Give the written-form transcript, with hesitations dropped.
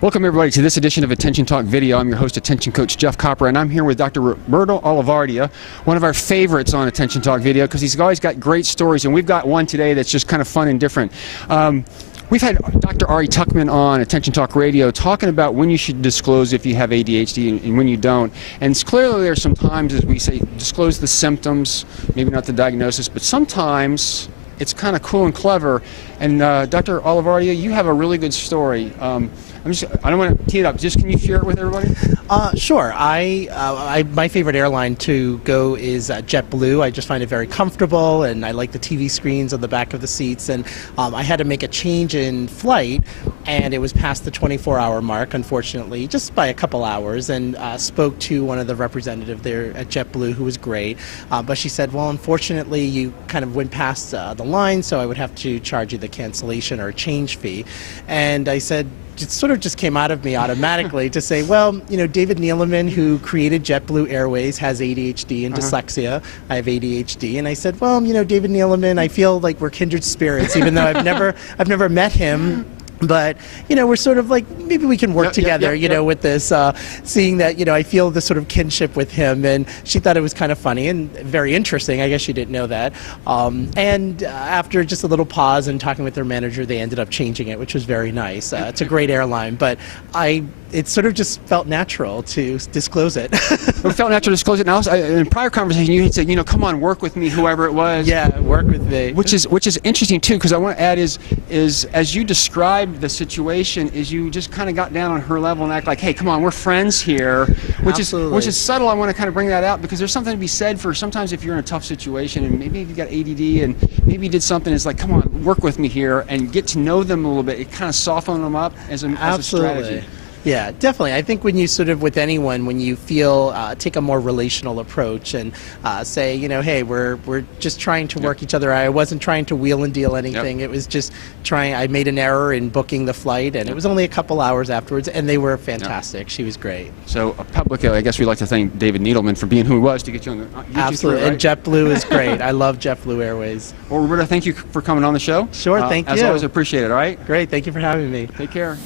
Welcome everybody to this edition of Attention Talk Video. I'm your host, Attention Coach Jeff Copper, and I'm here with Dr. Roberto Olivardia, one of our favorites on Attention Talk Video because he's always got great stories, and we've got one today that's just kind of fun and different. We've had Dr. Ari Tuckman on Attention Talk Radio talking about when you should disclose if you have ADHD and when you don't. And it's clearly there's some times, as we say, disclose the symptoms, maybe not the diagnosis, but sometimes it's kind of cool and clever. And Dr. Olivardia, you have a really good story. I don't want to tee it up. Just can you share it with everybody? Sure. My favorite airline to go is JetBlue. I just find it very comfortable, and I like the TV screens on the back of the seats. And I had to make a change in flight, and it was past the 24-hour mark, unfortunately, just by a couple hours. And spoke to one of the representatives there at JetBlue, who was great. But she said, "Well, unfortunately, you kind of went past the line, so I would have to charge you the cancellation or change fee." And I said, it sort of just came out of me automatically to say, well, you know, David Needleman, who created JetBlue Airways, has ADHD and dyslexia. I have ADHD, and I said, well, you know, David Needleman, I feel like we're kindred spirits, even though I've never met him. But, you know, we're sort of like, maybe we can work together, you know, with this, seeing that, you know, I feel this sort of kinship with him. And she thought it was kind of funny and very interesting. I guess she didn't know that. And after just a little pause and talking with their manager, they ended up changing it, which was very nice. It's a great airline, but it sort of just felt natural to disclose it. It felt natural to disclose it. Now, in a prior conversation, you had said, you know, come on, work with me, whoever it was. Yeah, work with me. Which is interesting, too, because I want to add is as you described the situation, is you just kind of got down on her level and act like, hey, come on, we're friends here, which is subtle. I want to kind of bring that out because there's something to be said for sometimes if you're in a tough situation and maybe if you got ADD and maybe you did something, it's like, come on, work with me here and get to know them a little bit. It kind of softens them up as a strategy. Yeah, definitely. I think when you sort of, with anyone, when you feel, take a more relational approach and say, you know, hey, we're just trying to work each other out. I wasn't trying to wheel and deal anything. It was just I made an error in booking the flight, and it was only a couple hours afterwards, and they were fantastic. She was great. So, publicly, I guess we'd like to thank David Needleman for being who he was to get you on the Absolutely, right? And JetBlue is great. I love JetBlue Airways. Well, Roberto, thank you for coming on the show. Sure, thank you. As always, appreciate it, all right? Great, thank you for having me. Take care.